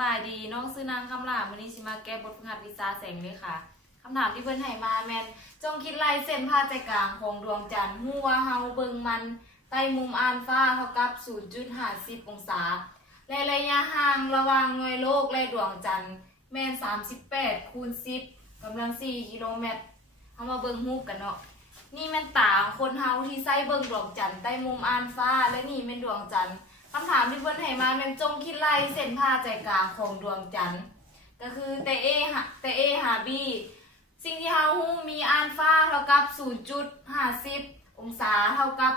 บายดีน้องซื้อนางคำรามวันนี้สิมาแก้บทฝึกหัดวิชาแสงเลยค่ะคำถามที่เพิ่นให้มาแมนจงคิดลายเส้นผ่าใจกลางของดวงจันทร์ฮู้ว่าเฮาเบิ่งมันใต้มุมอัลฟาเท่ากับ 0.50 องศาและระยะห่างระหว่างหน่วยโลกและดวงจันทร์แม่น38คูณ10กำลัง4กิโลเมตรเฮามาเบิ่งรูปกันเนาะนี่แม่นตาคนเฮาที่ใส่เบิ่งดวงจันทร์ใต้มุมอัลฟาและนี่แม่นดวงจันทร์คำถามที่เพิ่นให้มาแม่นจงคิดลายเส้นผ่าใจกลางของดวงจันทร์ก็คือแต่ A หา B สิ่งที่เฮาฮู้มีอัลฟาเท่ากับ 0.50 องศาเท่ากับ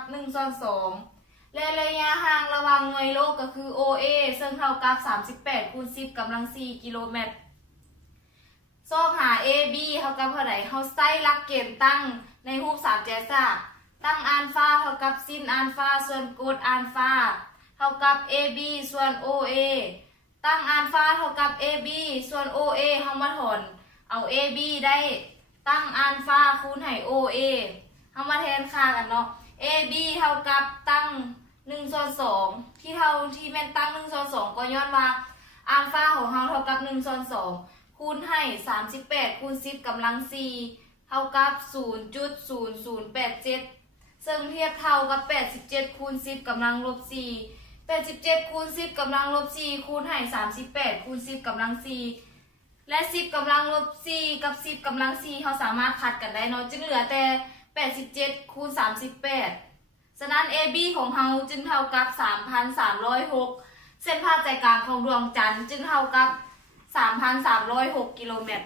1/2และระยะห่างระหว่างหน่วยโลกก็คือ OA ซึ่งเท่ากับ38คูณ10กำลัง4กิโลเมตรซอกหา AB เท่ากับเท่าไหร่เฮาใส่หลักเกณฑ์ตั้งในรูปสามแจซาตั้งอัลฟาเท่ากับsinอัลฟาส่วนโกดอัลฟาเท่ากับ AB ส่วน OA ตั้งอัลฟาเท่ากับ AB ส่วน OA เฮามาถอนเอา AB ได้ตั้งอัลฟาคูณให้ OA เฮามาแทนค่ากันเนาะ AB เท่ากับตั้ง1/2ที่แม่นตั้ง1/2ก็ย้อนว่าอัลฟาของเฮาเท่ากับ1/2คูณให้38คูณ10กำลัง4เท่ากับ 0.0087 ซึ่งเทียบเท่ากับ87คูณ10กำลัง-4 87คูณ10กำลัง-4คูณให้38คูณ10กำลัง4และ10กำลัง-4กับ10กำลัง4เขาสามารถคัดกันได้เนาะจึงเหลือแต่87คูณ38ฉะนั้น AB ของเราจึงเท่ากับ 3,306 เส้นผ่าใจกลางของดวงจันทร์จึงเท่ากับ 3,306 กิโลเมตร